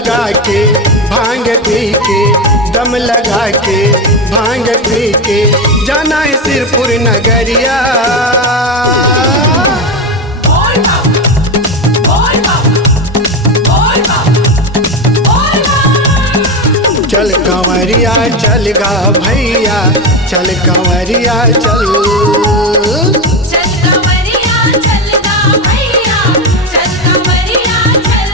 लगा के भांग पी के, दम लगा के भांग पी के जाना है सिरपुर नगरिया। चल कंवरिया चल गा भैया, चल कंवरिया चल। चल कंवरिया चल गा भैया, चल कंवरिया चल।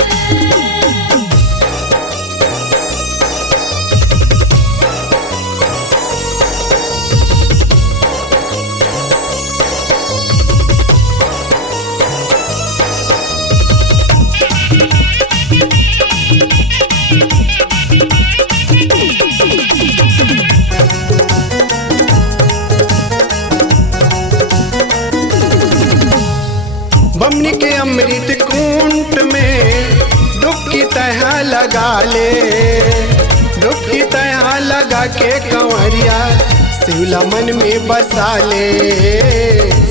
बमनी के अमृत कुंड में डुबकी तह लगा ले, डुबकी तह लगा के कंवरिया शिवला मन में बसा ले,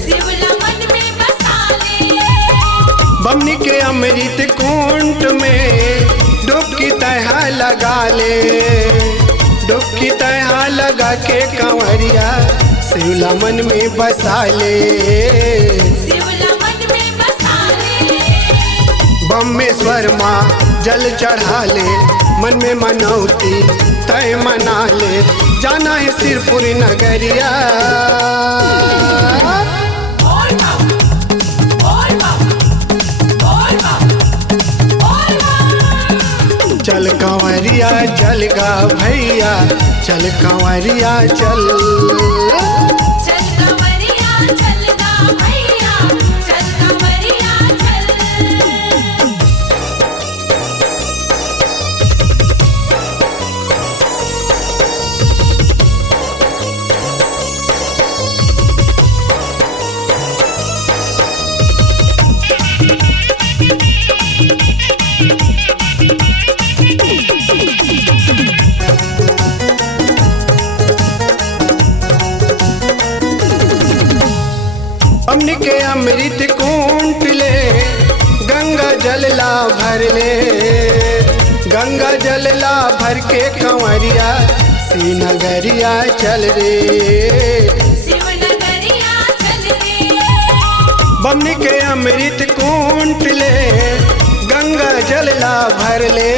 शिवला मन में बसा ले। बमनी के अमृत कुंड में डुबकी तह लगा ले, डुबकी तह लगा के कंवरिया शिवला मन में बसा ले, शिवला मन में बसा ले। बम्मेश्वर माँ जल चढ़ा ले, मन में मनौती तय मना ले जाना है सिरपुर नगरिया। चल कंवरिया चल गा भैया, चल कंवरिया चल। चल कंवरिया चल गा भैया, चल कंवरिया चल। बमनी के अमृत कुंड ले गंगा जल ला भर ले, गंगा जल ला भर के कंवरिया श्रीनगरिया चल रे, शिवनगरिया चल रे। बमनी के अमृत कुंड ले गंगा जल ला भर ले,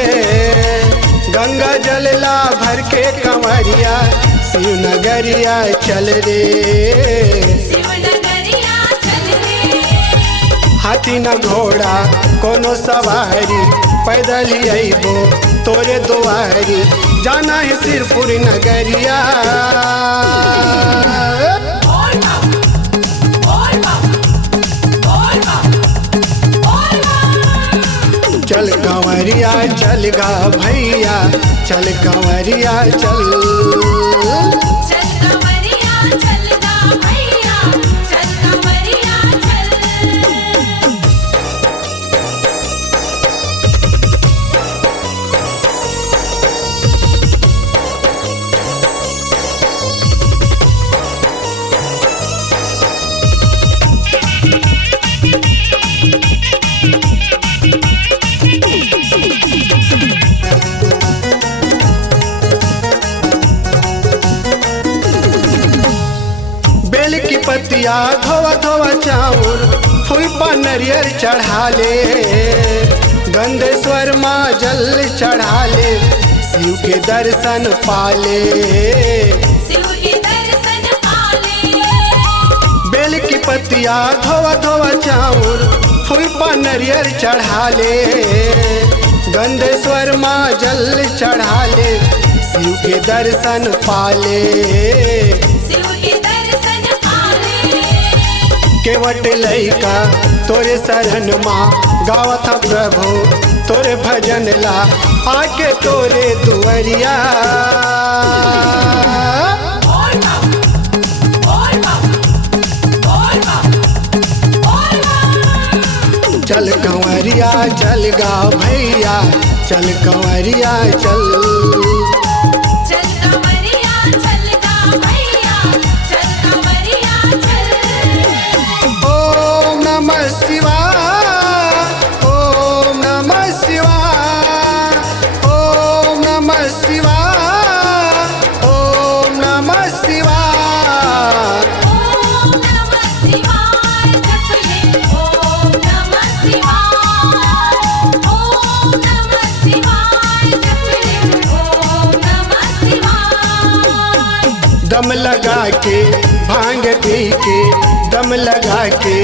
गंगा जल ला भर के कंवरिया शिवनगरिया चल रे, शिवनगरिया चल रे। हाथी न घोड़ा कोनो सवारी पैदल अइबो तोरे दुआरी जाना है सिरपुर नगरिया। चल कंवरिया चल गा भैया, चल कंवरिया चल। चल कंवरिया चल गा भैया, चल कंवरिया चल। बेल की पत्तिया धोवा धोवा चाउर फूल पर नरियर चढ़ा ले, गंधेश्वर माँ जल चढ़ा ले शिव के दर्शन पाले, शिव के दर्शन पाले। बेल की पत्तिया धोवा धोवा चाउर फूल पर नरियर चढ़ा ले, गंधेश्वर माँ जल चढ़ा ले शिव के दर्शन पाले, शिव के दर्शन पाले। केवट लइका तोरे शरण माँ गावता प्रभु तोरे भजन ला आके तोरे दुआरिया। चल कंवरिया चल गा भैया, चल कंवरिया चल। चल कंवरिया चल गा भैया, चल कंवरिया चल। ओम नमः शिवाय, ओम नमः शिवाय, के दम लगा के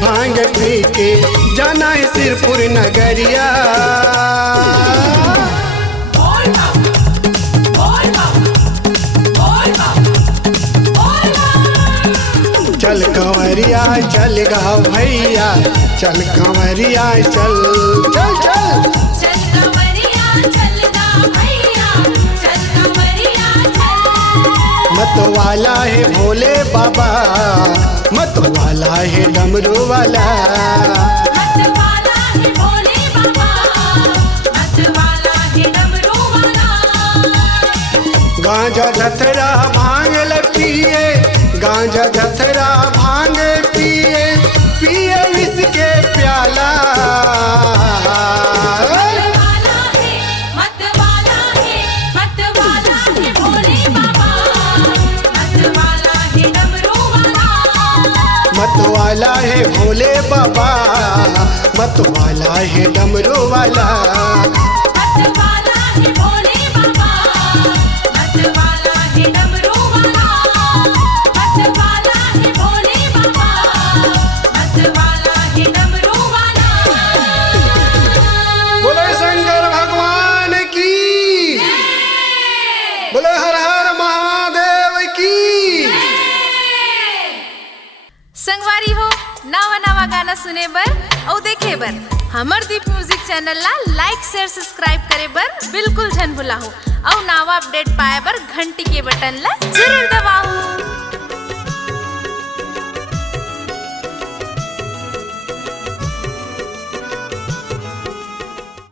भांग पी के जाना है सिरपुर नगरिया। चल कंवरिया चल गा भैया, चल कंवरिया चल चल चल चल कंवरिया चल गा भैया, चल कंवरिया चल। मत वाला है भोले बाबा, मत वाला है डमरू वाला, मत वाला है भोले बाबा, मत वाला है डमरू वाला। गांजा धतरा भांग पिए, गांजा धतरा भांग पिए, पिए इसके प्याला। मत वाला है भोले बाबा, मत वाला है डमरू वाला। मत वाला है भोले बाबा, मत वाला है डमरू वाला। मत वाला है भोले बाबा, मत वाला है डमरू वाला। मत वाला है भोले बाबा, मत वाला है डमरू वाला। बोले शंकर भगवान की, बोले हर हर महादेव की। संगवारी हो नवा नवा गाना सुने बर और देखे बर हमर दीप म्यूजिक चैनल ला लाइक शेयर सब्सक्राइब करे बर बिल्कुल झन भुलाहो और नवा अपडेट पाए बर घंटी के बटन ला जरूर दबाओ।